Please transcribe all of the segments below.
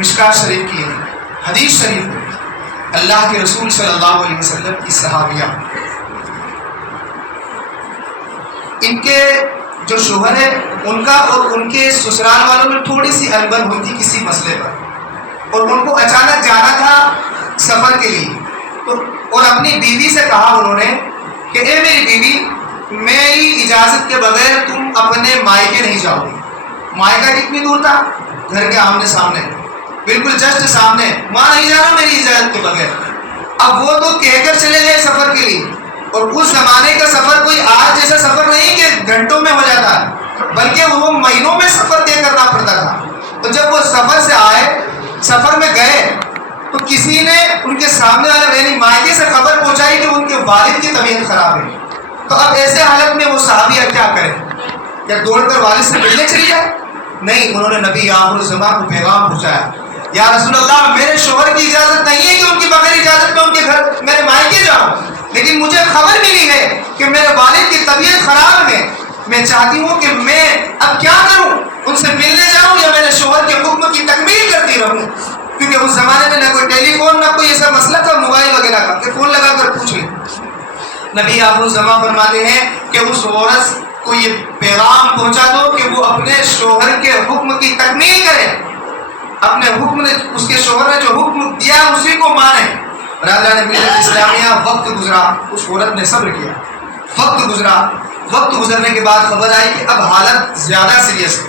مشکات شریف کی حدیث شریف میں اللہ کے رسول صلی اللہ علیہ وسلم کی صحابیہ، ان کے جو شوہر ہے ان کا اور ان کے سسرال والوں میں تھوڑی سی انبن ہوئی تھی کسی مسئلے پر، اور ان کو اچانک جانا تھا سفر کے لیے، اور اپنی بیوی سے کہا انہوں نے کہ اے میری بیوی، میری اجازت کے بغیر تم اپنے مائکے نہیں جاؤ گی۔ مائکہ کتنی دور تھا؟ گھر کے آمنے سامنے، بالکل جسٹ سامنے، وہاں نہیں جانا میری اجازت کے بغیر۔ اب وہ تو کہہ کر چلے گئے سفر کے لیے، اور اس زمانے کا سفر کوئی آج جیسا سفر نہیں کہ گھنٹوں میں ہو جاتا ہے، بلکہ وہ مہینوں میں سفر طے کرنا پڑتا تھا۔ تو جب وہ سفر سے آئے، سفر میں گئے، تو کسی نے ان کے سامنے والے یعنی مائکے سے خبر پہنچائی کہ ان کے والد کی طبیعت خراب ہے۔ تو اب ایسے حالت میں وہ صحابیہ کیا کریں؟ کیا دوڑ کر والد سے ملنے چلی جائے؟ نہیں، انہوں نے نبی آخر الزمان کو پیغام پہنچایا، یا رسول اللہ، میرے شوہر کی اجازت نہیں ہے کہ ان کی بغیر اجازت میں ان کے گھر میرے مائکے جاؤں، لیکن مجھے خبر ملی ہے کہ میرے والد کی طبیعت خراب ہے، میں چاہتی ہوں کہ میں اب کیا کروں، ان سے ملنے جاؤں یا میرے شوہر کے حکم کی تکمیل کرتی رہوں؟ کیونکہ اس زمانے میں نہ کوئی ٹیلی فون، نہ کوئی ایسا مسئلہ تھا موبائل وغیرہ کا کہ فون لگا کر پوچھ لیں۔ نبی آخر الزمان فرماتے ہیں کہ اس عورت کو یہ پیغام پہنچا دو کہ وہ اپنے شوہر کے حکم کی تکمیل کرے، اپنے حکم نے، اس کے شوہر نے جو حکم دیا اسی کو مانے۔ برادران ملت اسلامیہ، وقت گزرا، اس عورت نے صبر کیا، وقت گزرا، وقت گزرنے کے بعد خبر آئی کہ اب حالت زیادہ سیریس ہے،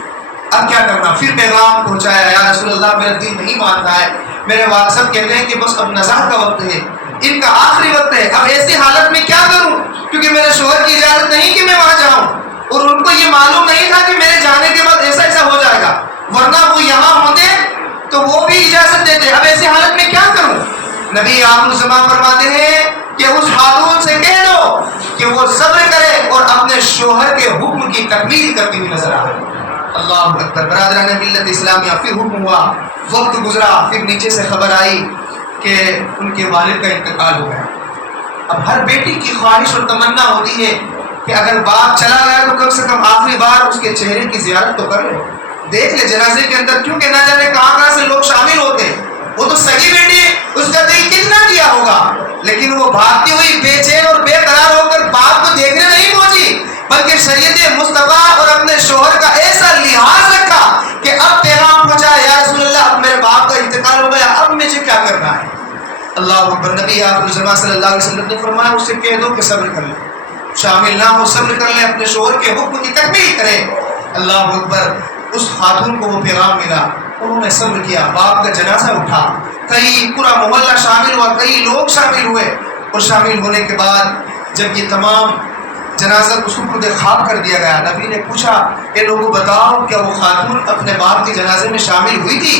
اب کیا کرنا؟ پھر پیغام پہنچایا، یا رسول اللہ، میرا دل نہیں مانتا ہے، میرے والد صاحب کہتے ہیں کہ بس اب نزاع کا وقت ہے، ان کا آخری وقت ہے، اب ایسی حالت میں کیا کروں؟ کیونکہ میرے شوہر کی اجازت نہیں کہ میں وہاں جاؤں، اور ان کو یہ معلوم نہیں تھا کہ میرے جانے کے بعد ایسا ایسا ہو جائے گا، ورنہ وہ یہاں ہوتے تو وہ بھی اجازت دیتے، اب ایسی حالت میں کیا کروں؟ نبی آخر الزمان فرماتے ہیں کہ اس خاتون سے کہہ دو کہ وہ صبر کرے اور اپنے شوہر کے حکم کی تکمیل کرتی ہوئی نظر آئے۔ اللہ اکبر۔ برادران ملت اسلامیہ، پھر حکم ہوا، وقت گزرا، پھر نیچے سے خبر آئی کہ ان کے والد کا انتقال ہو گیا۔ اب ہر بیٹی کی خواہش اور تمنا ہوتی ہے کہ اگر باپ چلا گیا تو کم سے کم آخری بار اس کے چہرے کی زیارت تو کر لے، دیکھ لے جنازے کے اندر، کیونکہ نہ جانے کہاں کہاں سے لوگ شامل ہوتے ہیں، وہ تو سگی بیٹی ہے، اس کا دل کتنا کیا ہوگا، لیکن وہ بھاگتی ہوئی بے چین اور بے قرار ہو کر باپ کو دیکھنے نہیں پہنچی، بلکہ شریعت مصطفیٰ اور اپنے شوہر کا ایسا لحاظ رکھا کہ اب پیغام پہنچا، یا رسول اللہ، اب میرے باپ کا انتقال ہو گیا، اب مجھے کیا کرنا ہے؟ اللہ اکبر۔ نبی آخر الزمان صلی اللہ علیہ وسلم نے فرمایا، اس سے کہہ دو کہ صبر کر لے، شامل نہ ہو، صبر کر لے، اپنے شوہر کے حکم کی تکمیل کرے۔ اللہ اکبر۔ اس خاتون کو وہ پیغام ملا، انہوں نے صبر کیا، باپ کا جنازہ اٹھا، کئی پورا محلہ شامل ہوا، کئی لوگ شامل ہوئے، اور شامل ہونے کے بعد جب یہ تمام جنازہ کو سپرد خاک کر دیا گیا، نبی نے پوچھا کہ لوگوں بتاؤ کیا وہ خاتون اپنے باپ کے جنازے میں شامل ہوئی تھی؟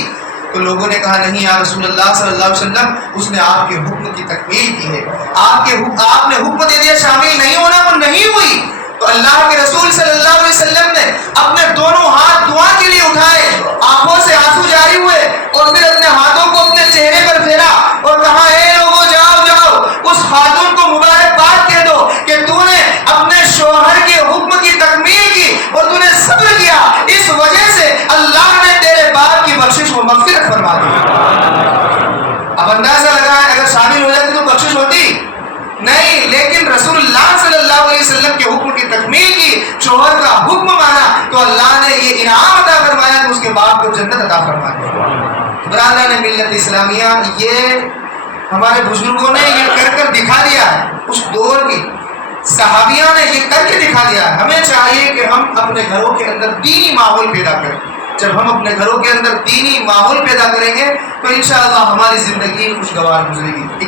تو لوگوں نے کہا نہیں یا رسول اللہ صلی اللہ علیہ وسلم، اس نے آپ کے حکم کی تکمیل کی ہے، آپ نے حکم دے دیا شامل نہیں ہونا، وہ نہیں ہوئی۔ تو اللہ کے رسول صلی اللہ علیہ وسلم نے اپنے دونوں ہاتھ دعا کے لیے اٹھائے، آنکھوں سے آنسو جاری ہوئے، اور پھر اپنے ہاتھوں کو اپنے چہرے پر پھیرا اور کہا، اے لوگوں، جاؤ جاؤ، اس خاتون کو مبارکباد کہہ دو کہ تو نے اپنے شوہر کے حکم کی تکمیل کی اور تو نے صبر کیا، اس وجہ سے اللہ نے تیرے باپ کی بخشش و مغفرت فرما دی۔ اب اندازہ لگائیں، اگر شامل ہو جاتی تو بخشش ہوتی نہیں، لیکن رسول اللہ صلی اللہ علیہ وسلم کے حکم کی تکمیل کی، شوہر کا حکم مانا، تو اللہ نے یہ انعام عطا فرمایا کہ اس کے باپ کو جنت عطا فرما دی۔ برادران ملت اسلامیہ، یہ ہمارے بزرگوں نے یہ کر کر دکھا دیا ہے، اس دور کی صحابیہ نے یہ کر کے دکھا دیا ہے۔ ہمیں چاہیے کہ ہم اپنے گھروں کے اندر دینی ماحول پیدا کریں۔ جب ہم اپنے گھروں کے اندر دینی ماحول پیدا کریں گے تو انشاءاللہ ہماری زندگی خوشگوار گزرے گی۔